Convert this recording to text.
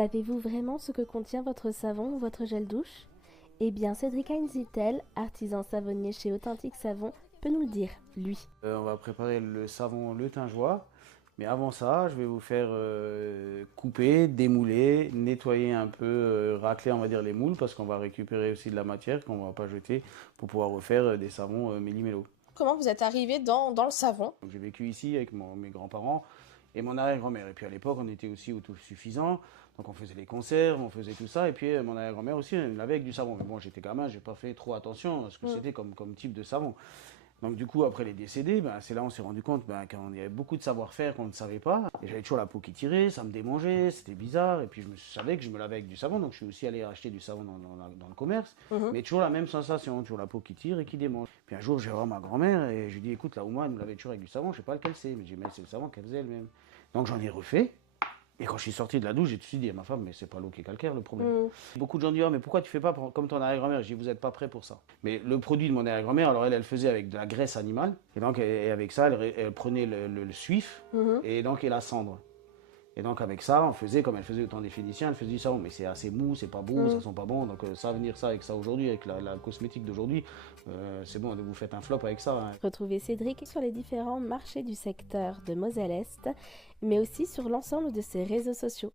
Savez-vous vraiment ce que contient votre savon ou votre gel douche? Eh bien, Cédric Heinz-Zitel, artisan savonnier chez Authentique Savon, peut nous le dire, lui. On va préparer le savon Le Tingeois. Mais avant ça, je vais vous faire couper, démouler, nettoyer un peu, racler on va dire les moules parce qu'on va récupérer aussi de la matière qu'on ne va pas jeter pour pouvoir refaire des savons méli-mélo. Comment vous êtes arrivé dans le savon? J'ai vécu ici avec mes grands-parents et mon arrière-grand-mère. Et puis à l'époque, on était aussi autosuffisants. Donc on faisait les conserves, on faisait tout ça. Et puis mon arrière-grand-mère aussi, elle l'avait avec du savon. Mais bon, j'étais gamin, j'ai pas fait trop attention à ce que c'était comme type de savon. Donc du coup, après les décédés, c'est là on s'est rendu compte qu'il y avait beaucoup de savoir-faire qu'on ne savait pas. Et j'avais toujours la peau qui tirait, ça me démangeait, c'était bizarre. Et puis je savais que je me lavais avec du savon, donc je suis aussi allé acheter du savon dans le commerce. Mais toujours la même sensation, toujours la peau qui tire et qui démange. Puis un jour, j'ai voir ma grand-mère et je lui dis, écoute, la Ouma, elle me lavait toujours avec du savon, je sais pas lequel c'est. Mais j'ai dit, mais c'est le savon qu'elle faisait elle-même. Donc j'en ai refait. Et quand je suis sorti de la douche, j'ai tout de suite dit à ma femme, mais c'est pas l'eau qui est calcaire le problème. Beaucoup de gens disent, mais pourquoi tu fais pas comme ton arrière-grand-mère? Je dis, vous n'êtes pas prêt pour ça. Mais le produit de mon arrière-grand-mère, alors elle faisait avec de la graisse animale. Et donc avec ça, elle prenait le suif et donc et la cendre. Et donc avec ça, on faisait comme elle faisait au temps des Phéniciens, elle faisait du savon. Mais c'est assez mou, c'est pas beau, ça sent pas bon. Donc ça, venir ça avec ça aujourd'hui, avec la cosmétique d'aujourd'hui, c'est bon, vous faites un flop avec ça. Hein. Retrouvez Cédric sur les différents marchés du secteur de Moselle-Est, mais aussi sur l'ensemble de ses réseaux sociaux.